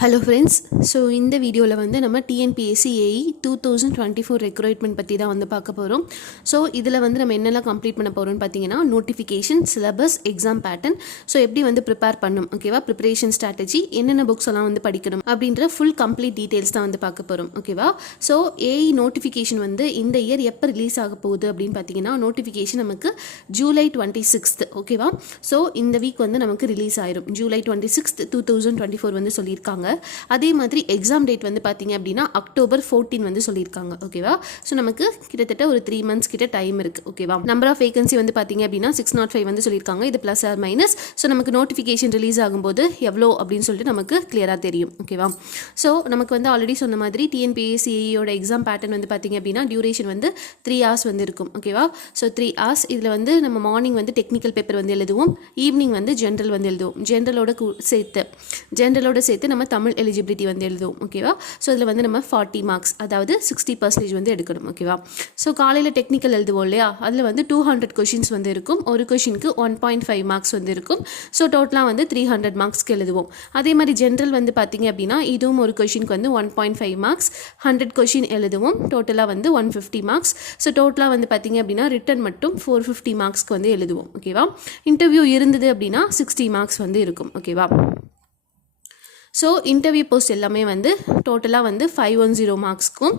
Hello friends. So இந்த வீடியோவில் வந்து நம்ம TNPSC AE 2024 ரெக்ரூட்மெண்ட் பற்றி தான் வந்து பார்க்க போகிறோம். ஸோ இதில் வந்து நம்ம என்னெல்லாம் கம்ப்ளீட் பண்ண போகிறோம்னு பார்த்தீங்கன்னா notification, syllabus, exam pattern, so எப்படி வந்து ப்ரிப்பேர் பண்ணும், ஓகேவா, ப்ரிப்பரேஷன் ஸ்ட்ராட்டஜி, என்னென்ன புக்ஸ் எல்லாம் வந்து படிக்கணும் அப்படின்ற ஃபுல் கம்ப்ளீட் டீட்டெயில்ஸ் தான் வந்து பார்க்க போகிறோம், ஓகேவா. ஸோ AE நோட்டிஃபிகேஷன் வந்து இந்த இயர் எப்போ ரிலீஸ் ஆக போகுது அப்படின்னு பார்த்தீங்கன்னா நோட்டிஃபிகேஷன் நமக்கு ஜூலை 26th, ஓகேவா. ஸோ இந்த வீக் வந்து நமக்கு ரிலீஸ் ஆயிரும். ஜூலை 26th 2024 வந்து சொல்லியிருக்காங்க. அதே மாதிரி எக்ஸாம் டேட் வந்து பார்த்தீங்க அப்படின்னா அக்டோபர் 14 வந்து சொல்லியிருக்காங்க, ஓகேவா. ஸோ நமக்கு கிட்டத்தட்ட ஒரு 3 months கிட்ட டைம் இருக்கு, ஓகேவா. நம்பர் ஆஃப் வேகன்சி வந்து பார்த்தீங்க அப்படின்னா 605 வந்து சொல்லியிருக்காங்க. இது பிளஸ் ஆர் மைனஸ். ஸோ நமக்கு நோட்டிஃபிகேஷன் ரிலீஸ் ஆகும்போது எவ்வளோ அப்படின்னு சொல்லிட்டு நமக்கு கிளியராக தெரியும், ஓகேவா. ஸோ நமக்கு வந்து ஆல்ரெடி சொன்ன மாதிரி TNPSC AEயோட எக்ஸாம் பேட்டர்ன் வந்து பார்த்தீங்க அப்படின்னா டியூரேஷன் வந்து 3 hours வந்து இருக்கும், ஓகேவா. ஸோ 3 hours இதில் வந்து நம்ம மார்னிங் வந்து டெக்னிக்கல் பேப்பர் வந்து எழுதுவோம், ஈவினிங் வந்து ஜென்ரல் வந்து எழுதுவோம். ஜென்ரலோட சேர்த்து நம்ம தமிழ் எலிஜிபிலிட்டி வந்து எழுதுவோம், ஓகேவா. ஸோ இதில் வந்து நம்ம 40 marks, அதாவது 60% வந்து எடுக்கணும், ஓகேவா. ஸோ காலையில் டெக்னிக்கல் எழுதுவோம் இல்லையா, அதில் வந்து 200 கொஷின்ஸ் வந்து இருக்கும். ஒரு கொஷினுக்கு 1.5 marks வந்து இருக்கும். ஸோ டோட்டலாக வந்து 300 marksக்கு எழுதுவோம். அதே மாதிரி ஜென்ரல் வந்து பார்த்தீங்க அப்படின்னா இதுவும் ஒரு கொஷினுக்கு வந்து 1.5 marks, 100 கொஷின் எழுதுவோம். டோட்டலாக வந்து 150 marks. ஸோ டோட்டலாக வந்து பார்த்தீங்க அப்படின்னா ரிட்டன் மட்டும் 450 marksக்கு வந்து எழுதுவோம், ஓகேவா. இன்டர்வியூ இருந்தது அப்படின்னா 60 marks வந்து இருக்கும், ஓகேவா. ஸோ இன்டர்வியூ போஸ்ட் எல்லாமே வந்து டோட்டலாக வந்து 510 marksக்கும்,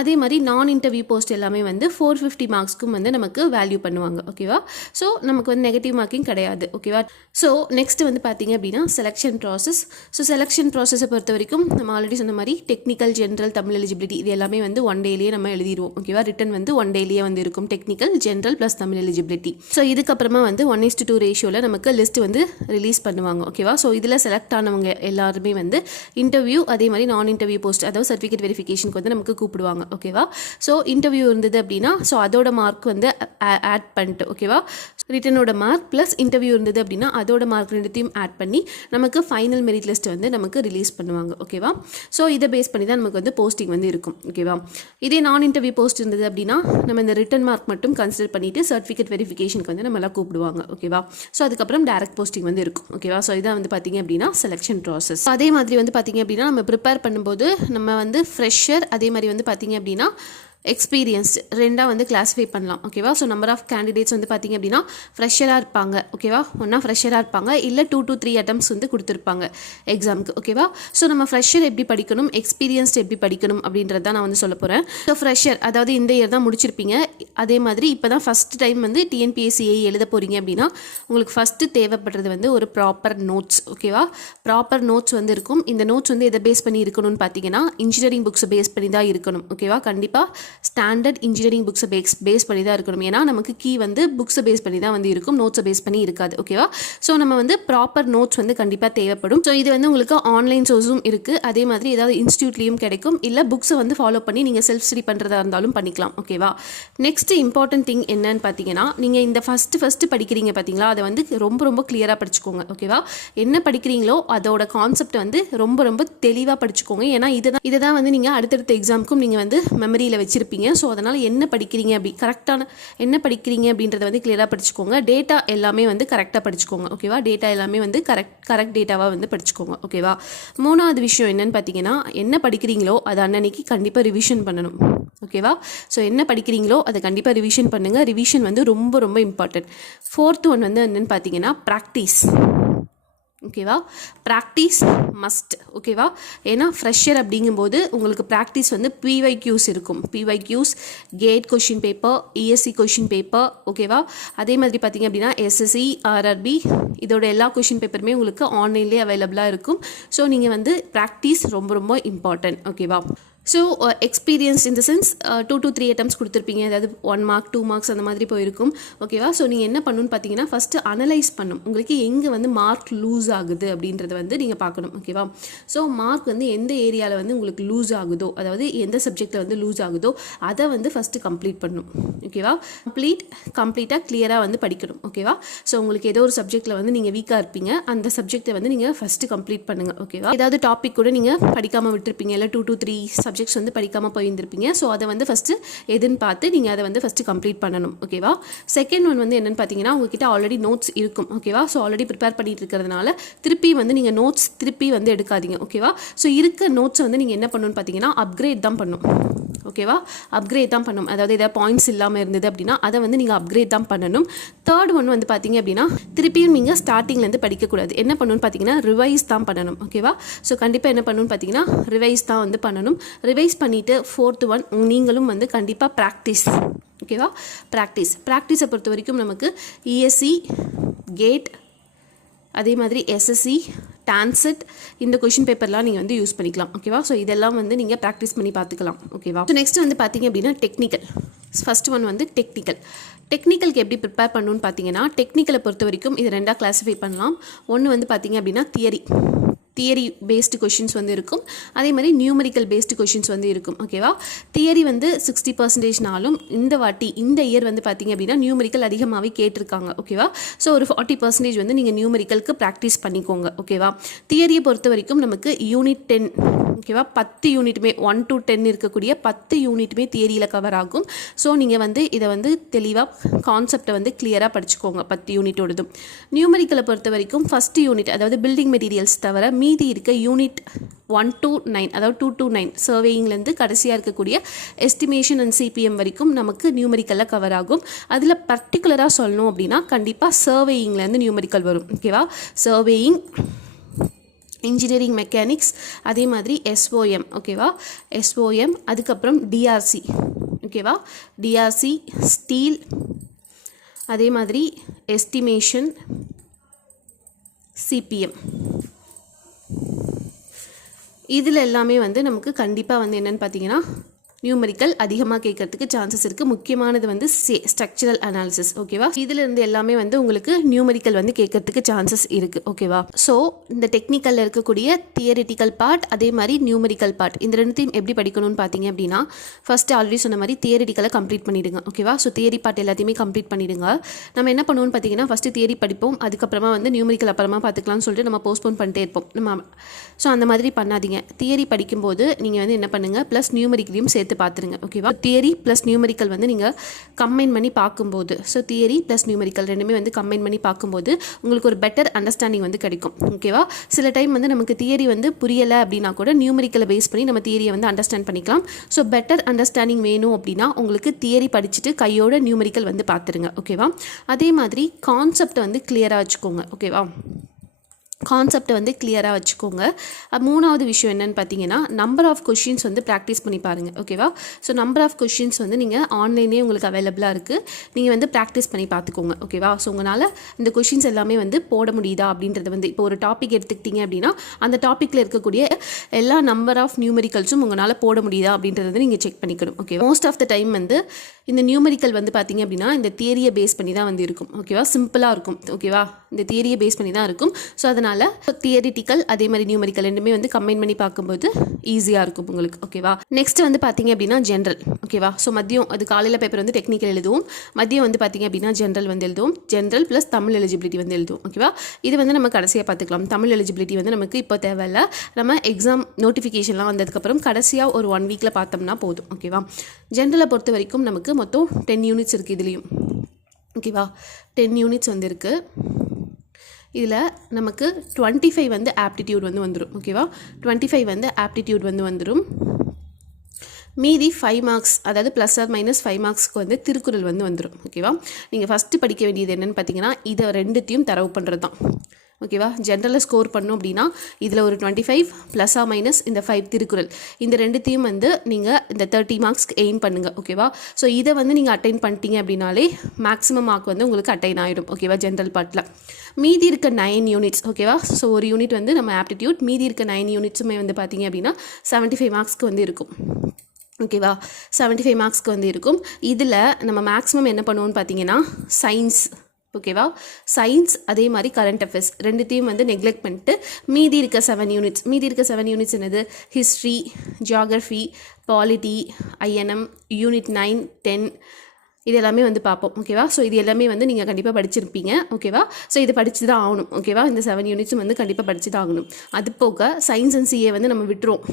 அதே மாதிரி நான் இன்டர்வியூ போஸ்ட் எல்லாமே வந்து 450 marksக்கும் வந்து நமக்கு வேல்யூ பண்ணுவாங்க, ஓகேவா. ஸோ நமக்கு வந்து நெகட்டிவ் மார்க்கிங் கிடையாது, ஓகேவா. ஸோ நெக்ஸ்ட் வந்து பார்த்தீங்க அப்படின்னா செலெக்ஷன் ப்ராசஸ். ஸோ செலெக்ஷன் ப்ராசஸை பொறுத்த வரைக்கும் நம்ம ஆல்ரெடி சொன்ன மாதிரி டெக்னிக்கல், ஜென்ரல், தமிழ் எலிஜிபிலிட்டி இது எல்லாமே வந்து 1 dayலேயே நம்ம எழுதிடுவோம், ஓகேவா. ரிட்டன் வந்து 1 dayலேயே வந்து இருக்கும், technical, general plus Tamil eligibility. So இதுக்கப்புறமா வந்து 1:2 ரேஷியோவில் நமக்கு லிஸ்ட் வந்து ரிலீஸ் பண்ணுவாங்க, ஓகேவா. ஸோ இதில் செலக்ட் ஆனவங்க எல்லாருமே வந்து இன்டர்வியூ, அதே மாதிரி நான் இன்டர்வியூ போஸ்ட், அதாவது சர்டிஃபிகேட் வெரிஃபிகேஷனுக்கு வந்து நமக்கு கூப்பிடுவாங்க, ஓகேவா. ஸோ இன்டர்வியூ இருந்தது அப்படின்னா ஸோ அதோட மார்க் வந்து ஆட் பண்ணிட்டு, ஓகேவா, ரிட்டனோட மார்க் ப்ளஸ் இன்டர்வியூ இருந்தது அப்படின்னா அதோட மார்க் ரெண்டுத்தையும் ஆட் பண்ணி நமக்கு ஃபைனல் மெரிட் லிஸ்ட் வந்து நமக்கு ரிலீஸ் பண்ணுவாங்க, ஓகேவா. ஸோ இதை பேஸ் பண்ணி தான் நமக்கு வந்து போஸ்டிங் வந்து இருக்கும், ஓகேவா. இதே நான் இன்டர்வியூ போஸ்ட் இருந்தது அப்படின்னா நம்ம இந்த ரிட்டன் மார்க் மட்டும் கன்சிடர் பண்ணிட்டு சர்டிஃபிகேட் வெரிஃபிகேஷனுக்கு வந்து நம்ம எல்லாம் கூப்பிடுவாங்க, ஓகேவா. ஸோ அதுக்கப்புறம் டேரக்ட் போஸ்டிங் வந்து இருக்கும், ஓகேவா. ஸோ இதான் வந்து பார்த்தீங்க அப்படின்னா செலெக்ஷன் ப்ராசஸ். அதே மாதிரி வந்து பார்த்தீங்க அப்படின்னா நம்ம ப்ரிப்பேர் பண்ணும்போது நம்ம வந்து ஃப்ரெஷர், அதே மாதிரி வந்து பார்த்தீங்க அப்படின்னா எக்ஸ்பீரியன்ஸ்டு ரெண்டாக வந்து கிளாஸிஃபை பண்ணலாம், ஓகேவா. ஸோ நம்பர் ஆஃப் கேண்டிடேட்ஸ் வந்து பார்த்திங்க அப்படின்னா ஃப்ரெஷராக இருப்பாங்க, ஓகேவா. ஒன்றா ஃப்ரெஷராக இருப்பாங்க, இல்லை 2 to 3 attempts வந்து கொடுத்துருப்பாங்க எக்ஸாமுக்கு, ஓகேவா. ஸோ நம்ம ஃப்ரெஷர் எப்படி படிக்கணும், எக்ஸ்பீரியன்ஸ்டு எப்படி படிக்கணும் அப்படின்றது தான் நான் வந்து சொல்ல போகிறேன். ஸோ ஃப்ரெஷர் அதாவது இந்த இயர் தான் முடிச்சிருப்பீங்க, அதே மாதிரி இப்போ தான் ஃபஸ்ட் டைம் வந்து TNPSC எழுத போகிறீங்க அப்படின்னா உங்களுக்கு ஃபஸ்ட்டு தேவைப்படுறது வந்து ஒரு ப்ராப்பர் நோட்ஸ், ஓகேவா. ப்ராப்பர் நோட்ஸ் வந்து இருக்கும். இந்த நோட்ஸ் வந்து எதை பேஸ் பண்ணி இருக்கணும்னு பார்த்தீங்கன்னா இன்ஜினியரிங் புக்ஸை பேஸ் பண்ணி தான் இருக்கணும், ஓகேவா. கண்டிப்பாக ஸ்டாண்டர்ட் இன்ஜினியரிங் புக்ஸை பேஸ் பண்ணி தான் இருக்கணும். ஏன்னா நமக்கு கீ வந்து புக்ஸை பேஸ் பண்ணி தான் வந்து இருக்கும், நோட்ஸை பேஸ் பண்ணி இருக்காது, ஓகேவா. ஸோ நம்ம வந்து ப்ராப்பர் நோட்ஸ் வந்து கண்டிப்பாக தேவைப்படும். ஸோ இது வந்து உங்களுக்கு ஆன்லைன் சோர்ஸும் இருக்குது, அதே மாதிரி ஏதாவது இன்ஸ்டியூட்லேயும் கிடைக்கும், இல்லை புக்ஸை வந்து ஃபாலோ பண்ணி நீங்கள் செல்ஃப் ஸ்டடி பண்ணுறதா இருந்தாலும் பண்ணிக்கலாம், ஓகேவா. நெக்ஸ்ட் இம்பார்ட்டன்ட் திங் என்னன்னு பார்த்தீங்கன்னா நீங்கள் இந்த ஃபஸ்ட்டு படிக்கிறீங்க பார்த்தீங்களா, அதை வந்து ரொம்ப கிளியராக படிச்சுக்கோங்க, ஓகேவா. என்ன படிக்கிறீங்களோ அதோட கான்செப்ட் வந்து ரொம்ப தெளிவாக படிச்சுக்கோங்க. ஏன்னா இதை தான் வந்து நீங்கள் அடுத்தடுத்த எக்ஸாமுக்கும் நீங்கள் வந்து மெமரியில் வச்சிருப்பீங்க. ஸோ அதனால் என்ன படிக்கிறீங்க என்ன படிக்கிறீங்க அப்படின்றத வந்து கிளியராக படிச்சுக்கோங்க. டேட்டா எல்லாமே வந்து கரெக்டாக படிச்சுக்கோங்க, ஓகேவா. டேட்டா எல்லாமே வந்து கரெக்ட் டேட்டாவாக வந்து படிச்சுக்கோங்க, ஓகேவா. மூணாவது விஷயம் என்னன்னு பார்த்தீங்கன்னா என்ன படிக்கிறீங்களோ அதை அன்னைக்கு கண்டிப்பாக ரிவிஷன் பண்ணணும், ஓகேவா. ஸோ என்ன படிக்கிறீங்களோ அதை கண்டிப்பாக ரிவிஷன் பண்ணுங்கள். ரிவிஷன் வந்து ரொம்ப இம்பார்ட்டன்ட். ஃபோர்த் ஒன் வந்து என்னன்னு பார்த்தீங்கன்னா ப்ராக்டிஸ், ஓகேவா. ப்ராக்டிஸ் மஸ்ட், ஓகேவா. ஏன்னா ஃப்ரெஷர் அப்படிங்கும்போது உங்களுக்கு ப்ராக்டிஸ் வந்து PYQs இருக்கும், PYQs, GATE question paper, ESC question paper, ஓகேவா. அதே மாதிரி பார்த்தீங்க அப்படின்னா SSC, RRB இதோட எல்லா கொஷின் பேப்பருமே உங்களுக்கு ஆன்லைன்லேயே அவைலபிளாக இருக்கும். ஸோ நீங்கள் வந்து ப்ராக்டிஸ் ரொம்ப இம்பார்ட்டன்ட், ஓகேவா. So experience in the sense 2 to 3 attempts கொடுத்துருப்பீங்க, அதாவது 1 mark 2 marks அந்த மாதிரி போயிருக்கும், ஓகேவா. ஸோ நீங்கள் என்ன பண்ணணும்னு பார்த்தீங்கன்னா ஃபஸ்ட்டு அனலைஸ் பண்ணும், உங்களுக்கு எங்கே வந்து மார்க் லூஸ் ஆகுது அப்படின்றத வந்து நீங்கள் பார்க்கணும், ஓகேவா. ஸோ மார்க் வந்து எந்த ஏரியாவில் வந்து உங்களுக்கு லூஸ் ஆகுதோ, அதாவது எந்த சப்ஜெக்டில் வந்து லூஸ் ஆகுதோ அதை வந்து ஃபஸ்ட்டு கம்ப்ளீட் பண்ணணும், ஓகேவா. கம்ப்ளீட்டாக கிளியராக வந்து படிக்கணும், ஓகேவா. ஸோ உங்களுக்கு ஏதோ ஒரு சப்ஜெக்டில் வந்து நீங்கள் வீக்காக இருப்பீங்க, அந்த சப்ஜெக்டை வந்து நீங்கள் ஃபஸ்ட்டு கம்ப்ளீட் பண்ணுங்கள், ஓகேவா. ஏதாவது டாபிக் கூட நீங்கள் படிக்காமல் விட்டுருப்பீங்க, இல்லை 2 to 3 சப்ஜெக்ட்ஸ் வந்து படிக்காமல் போயிருந்திருப்பீங்க. ஸோ அதை வந்து ஃபஸ்ட்டு எதுன்னு பார்த்து நீங்கள் அதை வந்து ஃபஸ்ட்டு கம்ப்ளீட் பண்ணணும். ஓகேவா. செகண்ட் ஒன் வந்து என்னென்னு பார்த்தீங்கன்னா உங்ககிட்ட ஆல்ரெடி நோட்ஸ் இருக்கும். ஓகேவா. ஸோ ஆல்ரெடி ப்ரிப்பேர் பண்ணிட்டு இருக்கிறதுனால திருப்பி வந்து நீங்கள் நோட்ஸ் திருப்பி வந்து எடுக்காதீங்க. ஓகேவா. ஸோ இருக்க நோட்ஸை வந்து நீங்கள் என்ன பண்ணணும்னு பார்த்தீங்கன்னா அப்கிரேட் தான் பண்ணணும். ஓகேவா. அப்கிரேட் தான் பண்ணணும். அதாவது ஏதாவது பாயிண்ட்ஸ் இல்லாமல் இருந்தது அப்படின்னா அதை வந்து நீங்கள் அப்கிரேட் தான் பண்ணணும். தேர்ட் ஒன் வந்து பார்த்தீங்க அப்படின்னா திருப்பியும் நீங்கள் ஸ்டார்டிங்லேருந்து படிக்கக்கூடாது. என்ன பண்ணணும்னு பார்த்தீங்கன்னா ரிவைஸ் தான் பண்ணணும். ஓகேவா. ஸோ கண்டிப்பாக என்ன பண்ணணும்னு பார்த்தீங்கன்னா ரிவைஸ் தான் வந்து பண்ணணும். ரிவைஸ் பண்ணிவிட்டு ஃபோர்த் ஒன் நீங்களும் வந்து கண்டிப்பாக ப்ராக்டிஸ். ஓகேவா. ப்ராக்டிஸை பொறுத்த வரைக்கும் நமக்கு இஎஸ்சி, கேட், அதே மாதிரி எஸ்எஸ்சி, டான்செட் இந்த கொஷின் பேப்பர்லாம் நீங்கள் வந்து யூஸ் பண்ணிக்கலாம். ஓகேவா. ஸோ இதெல்லாம் வந்து நீங்கள் ப்ராக்டிஸ் பண்ணி பார்த்துக்கலாம். ஓகேவா. ஸோ நெக்ஸ்ட் வந்து பார்த்தீங்க அப்படின்னா டெக்னிக்கல். ஃபர்ஸ்ட் ஒன் வந்து டெக்னிக்கலுக்கு எப்படி ப்ரிப்பேர் பண்ணணும்னு பார்த்தீங்கன்னா டெக்னிக்கலை பொறுத்த வரைக்கும் இது ரெண்டாக கிளாஸிஃபை பண்ணலாம். ஒன்று வந்து பார்த்தீங்க அப்படின்னா தியரி பேஸ்டு கொஷின்ஸ் வந்து இருக்கும். அதே மாதிரி நியூமரிக்கல் பேஸ்டு கொஷின்ஸ் வந்து இருக்கும். ஓகேவா. தியரி வந்து 60%நாலும் இந்த இயர் வந்து பார்த்தீங்க அப்படின்னா நியூமரிக்கல் அதிகமாகவே கேட்டிருக்காங்க. ஓகேவா. ஸோ ஒரு 40% வந்து நீங்கள் நியூமரிக்கலுக்கு ப்ராக்டிஸ் பண்ணிக்கோங்க. ஓகேவா. தியரியை பொறுத்த வரைக்கும் நமக்கு யூனிட் 10 ஓகேவா 10 யூனிட்டுமே 1 to 10 இருக்கக்கூடிய 10 யூனிட்டுமே தியரியில் கவர் ஆகும். ஸோ நீங்கள் வந்து இதை வந்து தெளிவாக கான்செப்டை வந்து கிளியராக படிச்சுக்கோங்க 10 யூனிட்டோடதும். நியூமரிக்கலை பொறுத்த வரைக்கும் ஃபஸ்ட் யூனிட் அதாவது பில்டிங் மெட்டீரியல்ஸ் தவிர மீதி இருக்க யூனிட் 1 to 9 அதாவது 2 to 9 சர்வேயிங்லேருந்து கடைசியாக இருக்கக்கூடிய எஸ்டிமேஷன் அண்ட் சிபிஎம் வரைக்கும் நமக்கு நியூமரிக்கலில் கவர் ஆகும். அதில் பர்டிகுலராக சொல்லணும் அப்படின்னா கண்டிப்பாக சர்வேயிங்லேருந்து நியூமரிக்கல் வரும். ஓகேவா. சர்வேயிங், இன்ஜினியரிங் மெக்கானிக்ஸ், அதே மாதிரி எஸ்ஓஎம். ஓகேவா. எஸ்ஓஎம், அதுக்கப்புறம் டிஆர்சி. ஓகேவா. டிஆர்சி, ஸ்டீல், அதே மாதிரி எஸ்டிமேஷன், சிபிஎம். இதில் எல்லாமே வந்து நமக்கு கண்டிப்பாக வந்து என்னென்னு பார்த்தீங்கன்னா நியூமரிக்கல் அதிகமாக கேட்கறதுக்கு சான்சஸ் இருக்குது. முக்கியமானது வந்து ஸ்ட்ரக்சரல் அனாலிசிஸ். ஓகேவா. இதில் இருந்து எல்லாமே வந்து உங்களுக்கு நியூமரிக்கல் வந்து கேட்கறதுக்கு சான்சஸ் இருக்குது. ஓகேவா. ஸோ இந்த டெக்னிக்கலில் இருக்கக்கூடிய தியரிட்டிக்கல் பார்ட் அதே மாதிரி நியூமரிக்கல் பார்ட் இந்த ரெண்டுத்தையும் எப்படி படிக்கணும்னு பார்த்தீங்க அப்படின்னா ஃபஸ்ட்டு ஆல்ரெடி சொன்ன மாதிரி தியரிட்டிக்கலை கம்ப்ளீட் பண்ணிவிடுங்க. ஓகேவா. ஸோ தியரி பார்ட் எல்லாத்தையுமே கம்ப்ளீட் பண்ணிவிடுங்க. நம்ம என்ன பண்ணுவோம்னு பார்த்தீங்கன்னா ஃபஸ்ட்டு தியரி படிப்போம், அதுக்கப்புறமா வந்து நியூமரிக்கல் அப்புறமா பார்த்துக்கலாம்னு சொல்லிட்டு நம்ம போஸ்ட்போன் பண்ணிட்டே இருப்போம். ஸோ அந்த மாதிரி பண்ணாதீங்க. தியரி படிக்கும்போது நீங்கள் வந்து என்ன பண்ணுங்கள் ப்ளஸ் நியூமரிக்கலையும் சேர்த்து பார்த்துருங்க. ஓகேவா. தியரி ப்ளஸ் நியூமரிக்கல் வந்து நீங்கள் கம்பைன் பண்ணி பார்க்கும்போது தியரி ப்ளஸ் நியூமரிக்கல் ரெண்டுமே வந்து கம்பைன் பண்ணி பார்க்கும்போது உங்களுக்கு ஒரு பெட்டர் அண்டர்ஸ்டாண்டிங் வந்து கிடைக்கும். ஓகேவா. சில டைம் வந்து நமக்கு தியரி வந்து புரியலை அப்படின்னா கூட நியூமரிக்கலை பேஸ் பண்ணி நம்ம தியரியை வந்து அண்டர்ஸ்டாண்ட் பண்ணிக்கலாம். ஸோ பெட்டர் அண்டர்ஸ்டாண்டிங் வேணும் அப்படின்னா உங்களுக்கு தியரி படிச்சுட்டு கையோட நியூமரிக்கல் வந்து பார்த்துருங்க. ஓகேவா. அதே மாதிரி கான்செப்டை வந்து கிளியராக வச்சுக்கோங்க. ஓகேவா. கான்செப்டை வந்து கிளியராக வச்சுக்கோங்க. மூணாவது விஷயம் என்னென்னு பார்த்தீங்கன்னா நம்பர் ஆஃப் கொஷின்ஸ் வந்து ப்ராக்டிஸ் பண்ணி பாருங்கள். ஓகேவா. ஸோ நம்பர் ஆஃப் கொஷின்ஸ் வந்து நீங்கள் ஆன்லைனே உங்களுக்கு அவைலபிளாக இருக்குது. நீங்கள் வந்து ப்ராக்டிஸ் பண்ணி பார்த்துக்கோங்க. ஓகேவா. ஸோ உங்களால் இந்த கொஷின்ஸ் எல்லாமே வந்து போட முடியுதா அப்படின்றது வந்து இப்போ ஒரு டாபிக் எடுத்துக்கிட்டிங்க அப்படின்னா அந்த டாப்பிக்கில் இருக்கக்கூடிய எல்லா நம்பர் ஆஃப் நியூமரிக்கல்ஸும் உங்களால் போட முடியுதா அப்படின்றத வந்து நீங்கள் செக் பண்ணிக்கணும். Okay. Most of the time வந்து இந்த நியூமரிக்கல் வந்து பார்த்தீங்க அப்படின்னா இந்த தியரியை பேஸ் பண்ணி தான் வந்து இருக்கும். ஓகேவா. சிம்பிளாக இருக்கும். ஓகேவா. இந்த தியரியை பேஸ் பண்ணி தான் இருக்கும். ஸோ அதனால் தியரிட்டிக்கல் அதே மாதிரி நியூமரிக்கல் ரெண்டுமே வந்து கம்பைன் பண்ணி பார்க்கும்போது ஈஸியாக இருக்கும் உங்களுக்கு. ஓகேவா. நெக்ஸ்ட் வந்து பார்த்தீங்க அப்படின்னா ஜென்ரல். ஓகேவா. ஸோ மதியம் அது காலையில் பேப்பர் வந்து டெக்னிக்கல் எழுதுவோம், மதியம் வந்து பார்த்தீங்க அப்படின்னா ஜென்ரல் வந்து எழுதுவோம். ஜென்ரல் ப்ளஸ் தமிழ் எலிஜிபிலிட்டி வந்து எழுதுவோம். ஓகேவா. இது வந்து நம்ம கடைசியாக பார்த்துக்கலாம். தமிழ் எலிஜிபிலிட்டி வந்து நமக்கு இப்போ தேவையில்லை. நம்ம எக்ஸாம் நோட்டிஃபிகேஷன்லாம் வந்ததுக்கப்புறம் கடைசியாக ஒரு 1 வீக்கில் பார்த்தோம்னா போதும். ஓகேவா. ஜென்ரலை பொறுத்த வரைக்கும் நமக்கு மொத்தம் 10 யூனிட்ஸ் இருக்குது இதுலேயும். ஓகேவா. 10 யூனிட்ஸ் வந்து இருக்குது. இதில் நமக்கு 25 வந்து ஆப்டிடியூட் வந்து வந்துடும். ஓகேவா. 25 வந்து ஆப்டிடியூட் வந்து வந்துடும். மீதி 5 மார்க்ஸ் அதாவது ப்ளஸ் ஆர் மைனஸ் 5 மார்க்ஸ்க்கு வந்து திருக்குறள் வந்து வந்துடும். ஓகேவா. நீங்கள் ஃபஸ்ட்டு படிக்க வேண்டியது என்னென்னு பார்த்தீங்கன்னா இதை ரெண்டுத்தையும் தரவு பண்ணுறது தான். ஓகேவா. ஜென்ரலில் ஸ்கோர் பண்ணணும் அப்படின்னா இதில் ஒரு 25 ப்ளஸ் ஆர் மைனஸ் இந்த 5 திருக்குறள் இந்த ரெண்டுத்தையும் வந்து நீங்கள் இந்த 30 மார்க்ஸ்க்கு எய்ம் பண்ணுங்கள். ஓகேவா. ஸோ இதை வந்து நீங்கள் அட்டைன் பண்ணிட்டீங்க அப்படின்னாலே மேக்ஸிமம் மார்க் வந்து உங்களுக்கு அட்டைன் ஆகிடும். ஓகேவா. ஜென்ரல் பார்ட்டில் மீதி இருக்க 9 யூனிட்ஸ். ஓகேவா. ஸோ ஒரு யூனிட் வந்து நம்ம ஆப்டிடியூட், மீதி இருக்க 9 யூனிட்ஸுமே வந்து பார்த்தீங்க அப்படின்னா 75 மார்க்ஸ்க்கு வந்து இருக்கும். ஓகேவா. 75 மார்க்ஸ்க்கு வந்து இருக்கும். இதில் நம்ம மேக்ஸிமம் என்ன பண்ணுவோம்னு பார்த்தீங்கன்னா சயின்ஸ். ஓகேவா. சயின்ஸ் அதே மாதிரி கரண்ட் அஃபேர்ஸ் ரெண்டுத்தையும் வந்து நெக்லெக்ட் பண்ணிட்டு மீதி இருக்க 7 யூனிட்ஸ் என்னது history, geography, polity, INM, unit 9, 10 இது எல்லாமே வந்து பார்ப்போம். ஓகேவா. ஸோ இது எல்லாமே வந்து நீங்கள் கண்டிப்பாக படிச்சிருப்பீங்க. ஓகேவா. ஸோ இது படித்து தான் ஆகணும். ஓகேவா. இந்த 7 யூனிட்ஸும் வந்து கண்டிப்பாக படித்து தான் ஆகணும். அது போக சயின்ஸ் அண்ட் சிஏ வந்து நம்ம விட்டுருவோம்.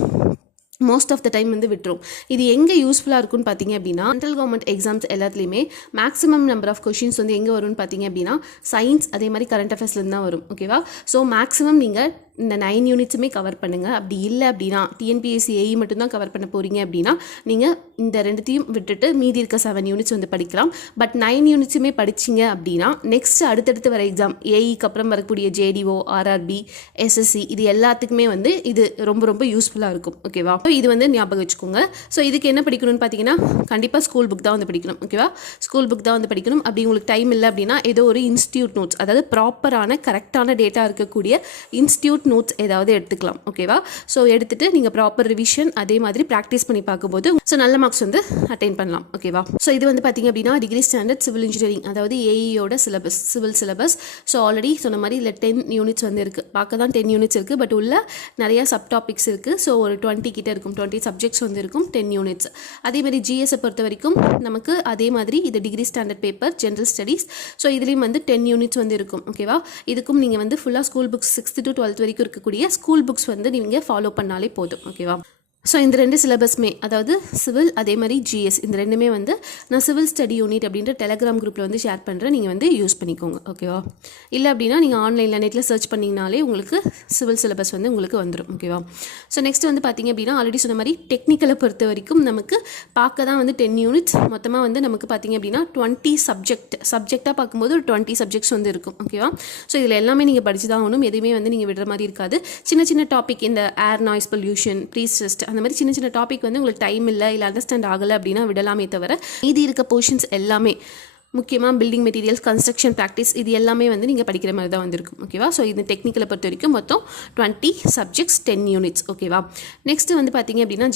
மோஸ்ட் ஆஃப் த டைம் வந்து விட்டுரும். இது எங்கே யூஸ்ஃபுல்லாக இருக்கும்னு பார்த்தீங்க அப்படின்னா, சென்ட்ரல் கவர்மெண்ட் எக்ஸாம்ஸ் எல்லாத்துலேயுமே மேக்ஸிமம் நம்பர் ஆஃப் கொஷின்ஸ் வந்து எங்கே வரும்னு பார்த்தீங்க அப்படின்னா, சயின்ஸ் அதே மாதிரி கரண்ட் அஃபேர்ஸ்லேருந்து தான் வரும். ஓகேவா? ஸோ மேக்ஸிமம் நீங்கள் இந்த 9 யூனிட்ஸுமே கவர் பண்ணுங்கள். அப்படி இல்லை அப்படின்னா TNPSC AE மட்டும்தான் கவர் பண்ண போகிறீங்க அப்படின்னா நீங்கள் இந்த ரெண்டுத்தையும் விட்டுட்டு மீதி இருக்க 7 யூனிட்ஸ் வந்து படிக்கலாம். பட் 9 யூனிட்ஸுமே படிச்சிங்க அப்படின்னா நெக்ஸ்ட் அடுத்தடுத்து வர எக்ஸாம் AEக்கு அப்புறம் வரக்கூடிய JDO, RRB, SSC இது எல்லாத்துக்குமே வந்து இது ரொம்ப ரொம்ப யூஸ்ஃபுல்லாக இருக்கும். ஓகேவா? இது வந்து ஞாபகம் வச்சுக்கோங்க. ஸோ இதுக்கு என்ன படிக்கணும்னு பார்த்தீங்கன்னா கண்டிப்பாக ஸ்கூல் புக் தான் வந்து படிக்கணும். ஓகேவா? ஸ்கூல் புக் தான் வந்து படிக்கணும். அப்படி உங்களுக்கு டைம் இல்லை அப்படின்னா ஏதோ ஒரு இன்ஸ்டியூட் நோட்ஸ், அதாவது ப்ராப்பரான கரெக்டான டேட்டா இருக்கக்கூடிய இன்ஸ்டியூட் நோட்ஸ் ஏதாவது எடுத்துக்கலாம். ஓகேவா? ஸோ எடுத்துட்டு நீங்கள் ப்ராப்பர் ரிவிஷன் அதே மாதிரி ப்ராக்டிஸ் பண்ணி பார்க்கும்போது ஸோ நல்ல மார்க்ஸ் வந்து அட்டைன் பண்ணலாம். ஓகேவா? ஸோ இது வந்து பார்த்தீங்க அப்படின்னா டிகிரி ஸ்டாண்டர்ட் சிவில் இன்ஜினியரிங், அதாவது AEயோட syllabus, civil syllabus. So already சொன்ன மாதிரி இதில் 10 யூனிட்ஸ் வந்து இருக்குது. பார்க்க தான் 10 யூனிட்ஸ் இருக்குது, பட் உள்ள நிறையா சப் டாபிக்ஸ் இருக்குது. ஸோ ஒரு 20 கிட்ட இருக்கும், 20 சப்ஜெக்ட்ஸ் வந்து இருக்கும், 10 யூனிட்ஸ். அதே மாதிரி GSஐ பொறுத்த வரைக்கும் நமக்கு அதே மாதிரி இது degree standard paper, general studies. So இதுலேயும் வந்து 10 யூனிட்ஸ் வந்து இருக்கும். ஓகேவா? இதுக்கும் நீங்கள் வந்து ஃபுல்லாக school books 6th to 12th வரைக்கும் இருக்கக்கூடிய ஸ்கூல் புக்ஸ் வந்து நீங்கள் ஃபாலோ பண்ணாலே போதும். ஓகேவா? ஸோ இந்த ரெண்டு சிலபஸ்மே, அதாவது சிவில் அதே மாதிரி GS, இந்த ரெண்டுமே வந்து நான் சிவில் ஸ்டடி யூனிட் அப்படின்ற டெலகிராம் குரூப்பில் வந்து ஷேர் பண்ணுறேன். நீங்கள் வந்து யூஸ் பண்ணிக்கோங்க. ஓகேவா? இல்லை அப்படின்னா நீங்கள் ஆன்லைனில் நெட்டில் சர்ச் பண்ணிங்கனாலே உங்களுக்கு சிவில் சிலபஸ் வந்து உங்களுக்கு வந்துடும். ஓகேவா? ஸோ நெக்ஸ்ட் வந்து பார்த்திங்க அப்படின்னா ஆல்ரெடி சொன்ன மாதிரி டெக்னிக்கலை பொறுத்த வரைக்கும் நமக்கு பார்க்க தான் வந்து 10 யூனிட்ஸ் மொத்தமாக வந்து நமக்கு பார்த்திங்க அப்படின்னா 20 சப்ஜெக்டாக பார்க்கும்போது ஒரு 20 சப்ஜெக்ட்ஸ் வந்து இருக்கும். ஓகேவா? ஸோ இதில் எல்லாமே நீங்கள் படிச்சு தான் ஆகணும். எதுவுமே வந்து நீங்கள் விடுற மாதிரி இருக்காது. சின்ன சின்ன டாபிக், இந்த ஏர் நாய்ஸ் பொல்யூஷன், ப்ரீஸ்ட், அந்த மாதிரி சின்ன சின்ன டாபிக் வந்து உங்களுக்கு டைம் இல்லை அண்டர்ஸ்டாண்ட் ஆகலை அப்படின்னா விடலாமே தவிர மீதி இருக்க போர்ஷன்ஸ் எல்லாமே, முக்கியமாக பில்டிங் மெட்டீரியல்ஸ், கன்ஸ்ட்ரக்ஷன் ப்ராக்டிஸ், இது எல்லாமே வந்து நீங்கள் படிக்கிற மாதிரி தான் வந்திருக்கும். ஓகேவா? ஸோ இது டெக்னிக்கலை பொறுத்த வரைக்கும் மொத்தம் 20 சப்ஜெக்ட்ஸ், 10 யூனிட்ஸ். ஓகேவா? நெக்ஸ்ட் வந்து பார்த்தீங்க அப்படின்னா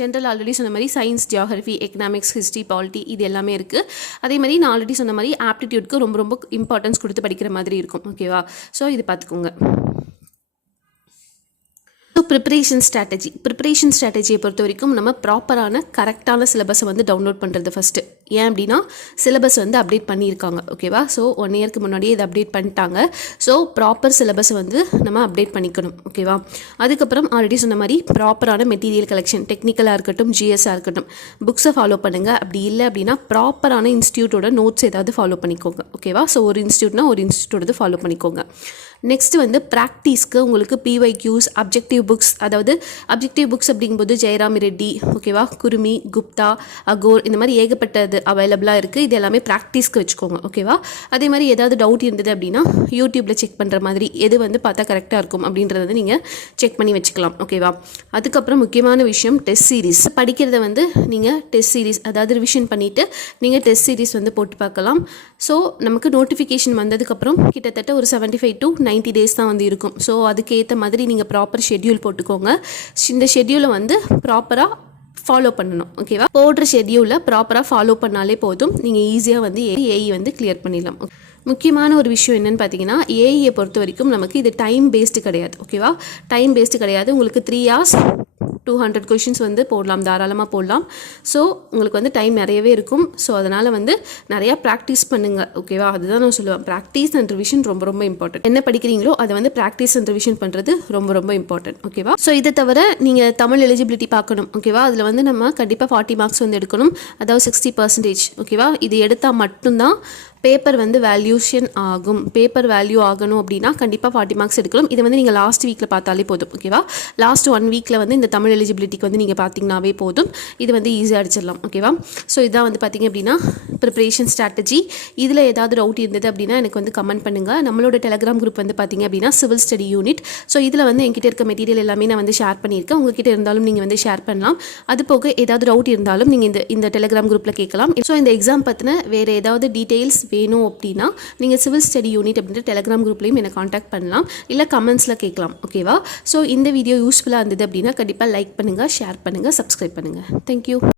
ஜென்ரல் ஆல்ரெடி சொன்ன மாதிரி science, geography, economics, history, polity இது எல்லாமே இருக்குது. அதே மாதிரி நான் ஆல்ரெடி சொன்ன மாதிரி ஆப்டிடியூட்க்கு ரொம்ப ரொம்ப இம்பார்ட்டன்ஸ் கொடுத்து படிக்கிற மாதிரி இருக்கும். ஓகேவா? ஸோ இது பார்த்துக்கோங்க. ஸோ ப்ரிப்பரேஷன் ஸ்ட்ராட்டஜியை பொறுத்த வரைக்கும் நம்ம ப்ராப்பரான கரெக்டான சிலபஸை வந்து டவுன்லோட் பண்ணுறது ஃபஸ்ட்டு. ஏன் அப்படின்னா சிலபஸ் வந்து அப்டேட் பண்ணியிருக்காங்க. ஓகேவா? ஸோ 1 இயருக்கு முன்னாடியே இதை அப்டேட் பண்ணிட்டாங்க. ஸோ ப்ராப்பர் சிலபஸை வந்து நம்ம அப்டேட் பண்ணிக்கணும். ஓகேவா? அதுக்கப்புறம் ஆல்ரெடி சொன்ன மாதிரி ப்ராப்பரான மெட்டீரியல் கலெக்ஷன், டெக்னிக்கலாக இருக்கட்டும், GSஆக இருக்கட்டும், புக்ஸை ஃபாலோ பண்ணுங்கள். அப்படி இல்லை அப்படின்னா ப்ராப்பரான இன்ஸ்டியூட்டோட நோட்ஸ் ஏதாவது ஃபாலோ பண்ணிக்கோங்க. ஓகேவா? ஸோ ஒரு இன்ஸ்டியூட்னா ஒரு இன்ஸ்டியூட்டோட ஃபாலோ பண்ணிக்கோங்க. நெக்ஸ்ட் வந்து ப்ராக்டிஸ்க்கு உங்களுக்கு PYQs, அப்ஜெக்டிவ் புக்ஸ், அதாவது அப்ஜெக்டிவ் புக்ஸ் அப்படிங்கும்போது ஜெயராம் ரெட்டி, ஓகேவா, குருமி, குப்தா, அகோர், இந்த மாதிரி ஏகப்பட்டது அவைலபிளாக இருக்குது. இது எல்லாமே ப்ராக்டிஸ்க்கு வச்சுக்கோங்க. ஓகேவா? அதே மாதிரி ஏதாவது டவுட் இருந்தது அப்படின்னா யூடியூப்பில் செக் பண்ணுற மாதிரி எது வந்து பார்த்தா கரெக்டாக இருக்கும் அப்படின்றத வந்து நீங்கள் செக் பண்ணி வச்சுக்கலாம். ஓகேவா? அதுக்கப்புறம் முக்கியமான விஷயம் டெஸ்ட் சீரிஸ். படிக்கிறத வந்து நீங்கள் டெஸ்ட் சீரிஸ், அதாவது ரிவிஷன் பண்ணிவிட்டு நீங்கள் டெஸ்ட் சீரிஸ் வந்து போட்டு பார்க்கலாம். ஸோ நமக்கு நோட்டிஃபிகேஷன் வந்ததுக்கப்புறம் கிட்டத்தட்ட ஒரு 75 to 90 டேஸ் தான் வந்து இருக்கும். ஸோ அதுக்கேற்ற மாதிரி நீங்கள் ப்ராப்பர் ஷெட்யூல் போட்டுக்கோங்க. இந்த ஷெட்யூலை வந்து ப்ராப்பராக ஃபாலோ பண்ணணும். ஓகேவா? போடுற ஷெட்யூலை ப்ராப்பராக ஃபாலோ பண்ணாலே போதும், நீங்கள் ஈஸியாக வந்து AE வந்து கிளியர் பண்ணிடலாம். முக்கியமான ஒரு விஷயம் என்னென்னு பார்த்தீங்கன்னா AEயை பொறுத்த வரைக்கும் நமக்கு இது டைம் பேஸ்டு கிடையாது. ஓகேவா? டைம் பேஸ்டு கிடையாது. உங்களுக்கு 3 hours 200 கொஷின்ஸ் வந்து போடலாம், தாராளமாக போடலாம். ஸோ உங்களுக்கு வந்து டைம் நிறையவே இருக்கும். ஸோ அதனால் வந்து நிறையா ப்ராக்டிஸ் பண்ணுங்கள். ஓகேவா? அதுதான் நான் சொல்லுவேன். ப்ராக்டிஸ் அண்ட் ரிவிஷன் ரொம்ப ரொம்ப இம்பார்ட்டன்ட். என்ன படிக்கிறீங்களோ அதை வந்து ப்ராக்டிஸ் அண்ட் ரிவிஷன் பண்ணுறது ரொம்ப ரொம்ப இம்பார்ட்டன்ட். ஓகேவா? ஸோ இதை தவிர நீங்கள் தமிழ் எலிஜிபிலிட்டி பார்க்கணும். ஓகேவா? அதில் வந்து நம்ம கண்டிப்பாக 40 மார்க்ஸ் வந்து எடுக்கணும், அதாவது 60%. ஓகேவா? இது எடுத்தால் மட்டும்தான் பேப்பர் வந்து வேல்யூஷன் ஆகும். பேப்பர் வேல்யூ ஆகணும் அப்படின்னா கண்டிப்பாக 40 மார்க்ஸ் எடுக்கணும். இதை வந்து நீங்கள் லாஸ்ட் வீக்கில் பார்த்தாலே போதும். ஓகேவா? லாஸ்ட் 1 வீக்கில் வந்து இந்த தமிழ் எலிஜிபிலிட்டிக்கு வந்து நீங்கள் பார்த்தீங்கன்னாவே போதும். இது வந்து ஈஸியாக அடிச்சிடலாம். ஓகேவா? ஸோ இதான் வந்து பார்த்தீங்க அப்படின்னா ப்ரிப்பரேஷன் ஸ்ட்ராட்டஜி. இதில் ஏதாவது டவுட் இருந்தது அப்படின்னா எனக்கு வந்து கமெண்ட் பண்ணுங்கள். நம்மளோட டெலகிராம் குரூப் வந்து பார்த்தீங்க அப்படின்னா சிவில் ஸ்டடி யூனிட். ஸோ இதில் வந்து என்கிட்ட இருக்க மெட்டீரியல் எல்லாமே நான் வந்து ஷேர் பண்ணியிருக்கேன். உங்ககிட்ட இருந்தாலும் நீங்கள் வந்து ஷேர் பண்ணலாம். அது போக ஏதாவது டவுட் இருந்தாலும் நீங்கள் இந்த டெலகிராம் குரூப்பில் கேட்கலாம். ஸோ இந்த எக்ஸாம் பற்றின வேறு ஏதாவது டீட்டெயில்ஸ் வேணும் அப்படின்னா நீங்கள் சிவில் ஸ்டடி யூனிட் அப்படின்ற டெலகிராம் குரூப்லையும் என்னை காண்டாக்ட் பண்ணலாம், இல்லை கமெண்ட்ஸில் கேட்கலாம். ஓகேவா? ஸோ இந்த வீடியோ யூஸ்ஃபுல்லாக இருந்தது அப்படின்னா கண்டிப்பாக லைக் பண்ணுங்கள், ஷேர் பண்ணுங்கள், சப்ஸ்கிரைப் பண்ணுங்கள். தேங்க்யூ.